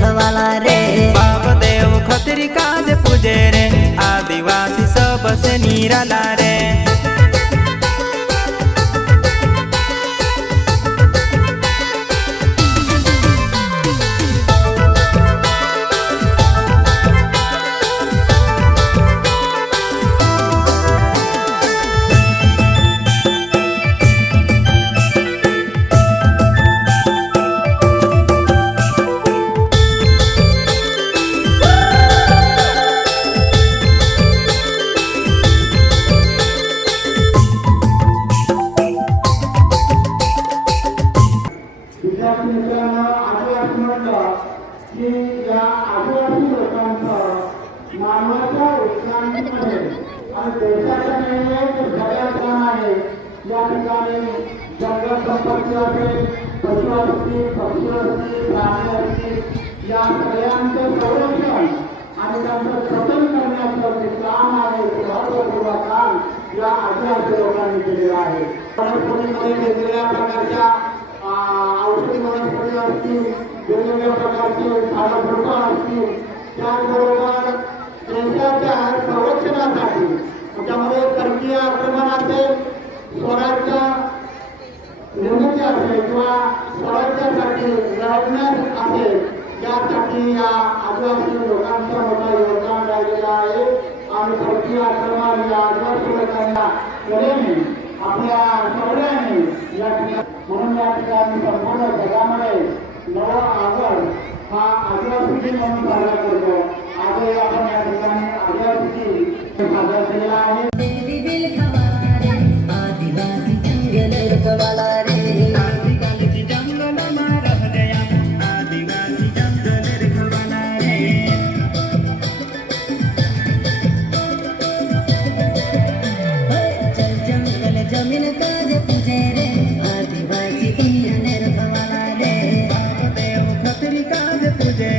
निर्खवाला रे। बाप देव खतरी काज पूजे रे, आदिवासी सबसे निराला रे। मित्रांनो, आदिवासी म्हटलं की या आदिवासी लोकांचं मानवाच्या उत्क्रांतीमध्ये आणि देशाच्या निर्णयात सगळ्यात काम आहे। या ठिकाणी जंगल संपत्ती असेल, पशु असतील, पक्षी असतील, प्राणी असतील, या सगळ्यांचं संरक्षण आणि त्यांचं जतन करण्याचं जे काम आहे, ते महत्त्वपूर्ण काम या आदिवासी लोकांनी केलेलं आहे। वनस्पतीमध्ये वेगवेगळ्या प्रकारच्या औषधी वनस्पती असतील, वेगवेगळ्या प्रकारचे झाडं झुडपं असतील, त्याचबरोबर देशाच्या संरक्षणासाठी त्यामध्ये परकीय आक्रमण असेल, स्वराज्य निर्मिती असेल किंवा स्वराज्यासाठी लढण्यास असेल, यासाठी या आदिवासी लोकांचं मोठं योगदान राहिलेलं आहे। आणि परकीय आक्रमण या आदिवासी लोकांना कलेने आपल्या सगळ्यांनी या ठिकाणी म्हणून या ठिकाणी संपूर्ण जगामध्ये 9 ऑगस्ट हा आदिवासी दिन म्हणून साजरा करतो। आजही आपण या ठिकाणी आदिवासी दिन साजरा केला आहे। आदिवासी जंगल निर्खवाला रे। आदिवासी जंगल में रह गया, आदिवासी जंगल निर्खवाला रे। चल जंगल जमीन काज पूजे रे, आदिवासी दुनिया निर्खवाला रे। बाप देव खतरी काज पूजे